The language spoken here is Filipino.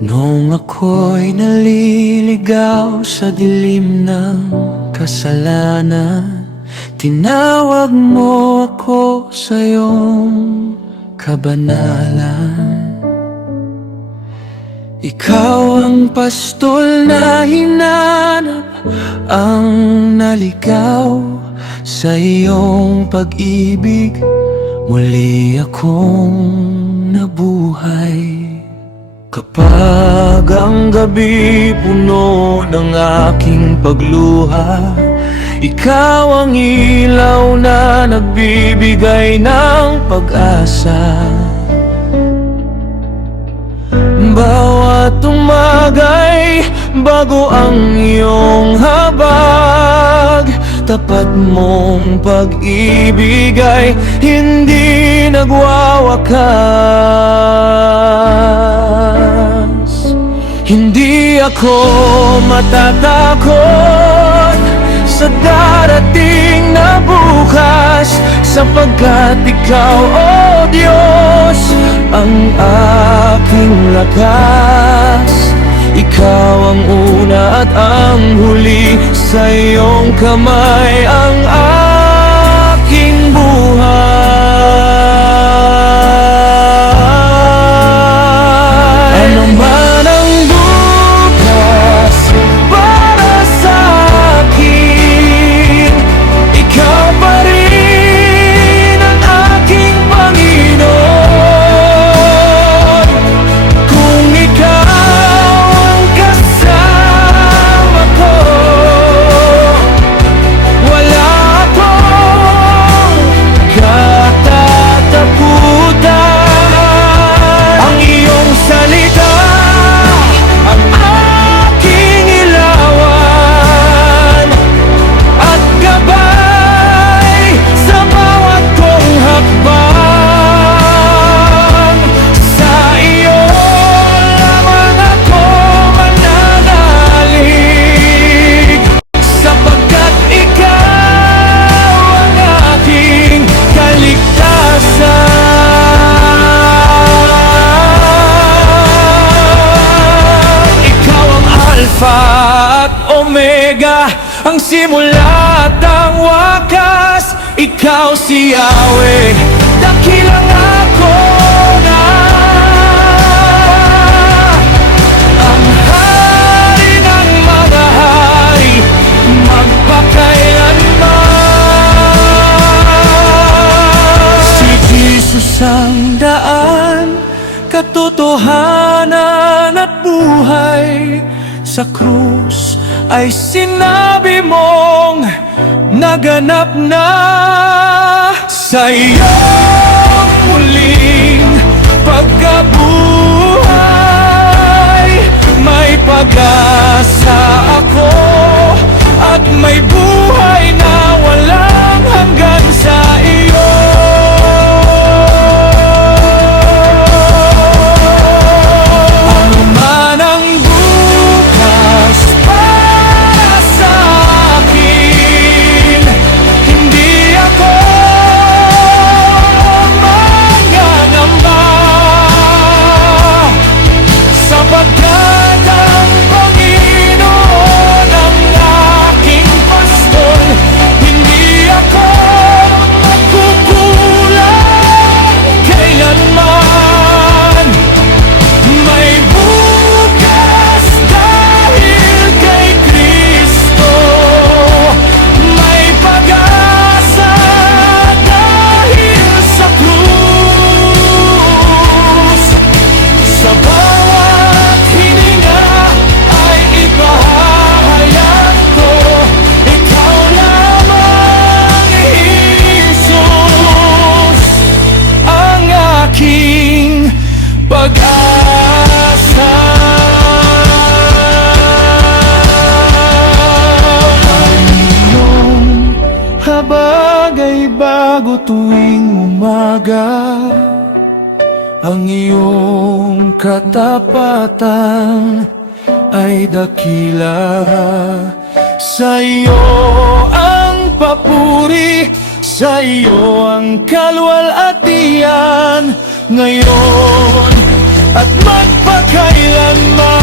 Nung ako'y naliligaw sa dilim ng kasalanan, tinawag mo ako sa iyong kabanalan. Ikaw ang pastol na hinanap, ang naligaw sa iyong pag-ibig. Muli akong nabuhay. Kapag ang gabi puno ng aking pagluha, ikaw ang ilaw na nagbibigay ng pag-asa. Bawat umaga'y bago ang iyong habag. Tapat mong pag-ibig ay hindi nagwawakas. Hindi ako matatakot sa darating na bukas, sapagkat ikaw, O Diyos, ang aking lakas. Ikaw ang una at ang huli, sa iyong kamay ang aking buhay. Ano man ang bukas para sa akin, ikaw pa rin ang aking Panginoon. Kung ikaw ang kasama ko, wala akong katatakutan. Ang iyong salita ang aking ilawan at gabay sa bawat kong hakbang. Sa iyo lamang ako mananalig, sapagkat ikaw ang aking kaligtasan. Ikaw ang Alpha at Omega, ang simula at ang wakas. Ikaw si Yahweh, dakilang ako na ang hari ng mga hari, magpakailanman. Si Jesus ang daan, katotohanan at buhay. Sa krus ay sinabi mong naganap na. Sa iyong muling pagkabuhay, may pag-asa ako at may buhay na walang hanggan sa iyo. Ano man ang bukas para sa akin, hindi ako mangangamba, sapagkat ang Panginoon ang aking pastol. Hindi ako magkukulang kailanman. May bukas dahil kay Kristo, may pag-asa dahil sa krus. Sa bawat hininga ay ipahahayag ko, ikaw lamang, Jesus, ang aking pag-asa. Ang iyong habag ay bago tuwing umaga, ang iyong katapatan ay dakila. Sa iyo ang papuri, sa iyo ang kalwalhatian. Ngayon at magpakailanman.